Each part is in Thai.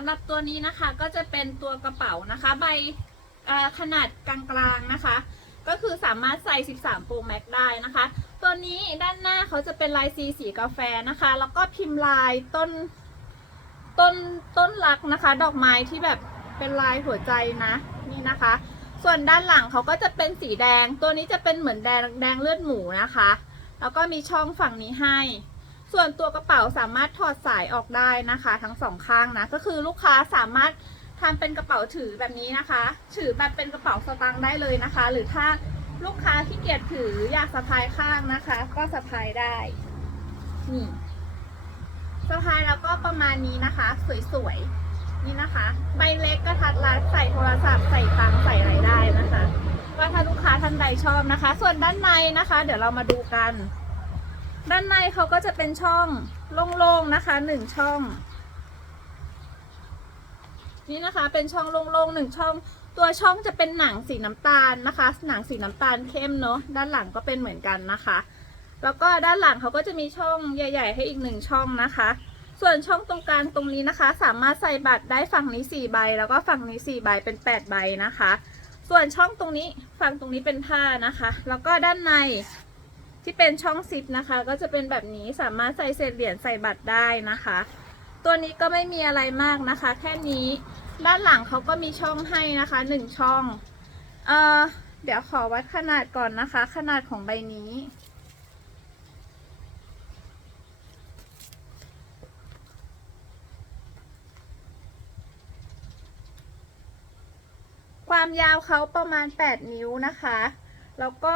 ำหรับตัวนี้นะคะก็จะเป็นตัวกระเป๋านะคะ ใบขนาดกลางๆนะคะ ก็คือสามารถใส่ 13 Pro Max ได้นะคะ ตัวนี้ด้านหน้าเขาจะเป็นลายสีสีกาแฟนะคะ แล้วก็พิมพ์ลายต้นต้นต้นรักนะคะ ดอกไม้ที่แบบเป็นลายหัวใจนะนี่นะคะ ส่วนด้านหลังเขาก็จะเป็นสีแดง ตัวนี้จะเป็นเหมือนแดงแดงเลือดหมูนะคะ แล้วก็มีช่องฝั่งนี้ให้ ส่วนตัวกระเป๋าสามารถถอดสายออกได้นะคะ ทั้งสองข้างนะ ก็คือลูกค้าสามารถทำเป็นกระเป๋าถือแบบนี้นะคะ ถือแบบเป็นกระเป๋าสตางค์ได้เลยนะคะ หรือถ้าลูกค้าที่เกียจถืออยากสะพายข้างนะคะ ก็สะพายได้นี่สะพายแล้วก็ประมาณนี้นะคะ สวยๆนี่นะคะ ใบเล็กกระทัดรัดใส่โทรศัพท์ใส่ตังค์ใส่อะไรได้นะคะก็ถ้าลูกค้าท่านใดชอบนะคะ ส่วนด้านในนะคะ เดี๋ยวเรามาดูกัน ด้านในเขาก็จะเป็นช่องโล่งๆนะคะหนึ่งช่อง นี่นะคะเป็นช่องโล่งๆหนึ่งช่อง ตัวช่องจะเป็นหนังสีน้ำตาลนะคะ หนังสีน้ำตาลเข้มเนาะด้านหลังก็เป็นเหมือนกันนะคะ แล้วก็ด้านหลังเขาก็จะมีช่องใหญ่ ๆ ให้อีกหนึ่งช่องนะคะ ส่วนช่องตรงกลางตรงนี้นะคะ สามารถใส่บัตรได้ฝั่งนี้4ใบ แล้วก็ฝั่งนี้4ใบเป็น8ใบนะคะ ส่วนช่องตรงนี้ฝั่งตรงนี้เป็นผ้านะคะ แล้วก็ด้านใน ที่เป็นช่องซิปนะคะ ก็จะเป็นแบบนี้สามารถใส่เศษเหรียญใส่บัตรได้นะคะ ตัวนี้ก็ไม่มีอะไรมากนะคะ แค่นี้ด้านหลังเขาก็มีช่องให้นะคะหนึ่งช่องเอ่อเดี๋ยวขอวัดขนาดก่อนนะคะ ขนาดของใบนี้ความยาวเขาประมาณ 8 นิ้วนะคะ แล้วก็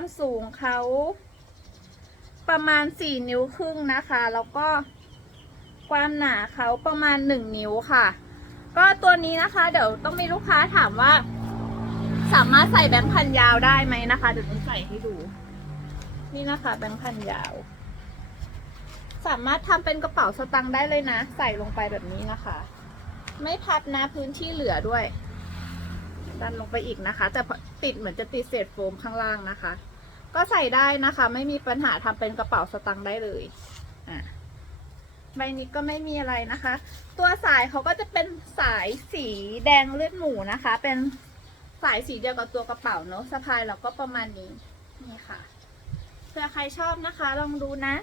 ความสูงเขาประมาณ4นิ้วครึ่งนะคะ แล้วก็ความหนาเขาประมาณ1นิ้วค่ะ ก็ตัวนี้นะคะเดี๋ยวต้องมีลูกค้าถามว่า สามารถใส่แบงค์พันยาวได้ไหมนะคะเดี๋ยวต้องใส่ให้ดู นี่นะคะแบงค์พันยาว สามารถทำเป็นกระเป๋าสตางค์ได้เลยนะ ใส่ลงไปแบบนี้นะคะ ไม่พับนะพื้นที่เหลือด้วยดันลงไปอีกนะคะ แต่ติดเหมือนจะติดเศษโฟมข้างล่างนะคะ ก็ใส่ได้นะคะ ไม่มีปัญหาทำเป็นกระเป๋าสตางค์ได้เลยอะใบนี้ก็ไม่มีอะไรนะคะ ตัวสายเขาก็จะเป็นสายสีแดงเลือดหมูนะคะ เป็นสายสีเดียวกับตัวกระเป๋าเนาะสะพายเราก็ประมาณนี้นี่ค่ะเผื่อใครชอบนะคะ ลองดูนะ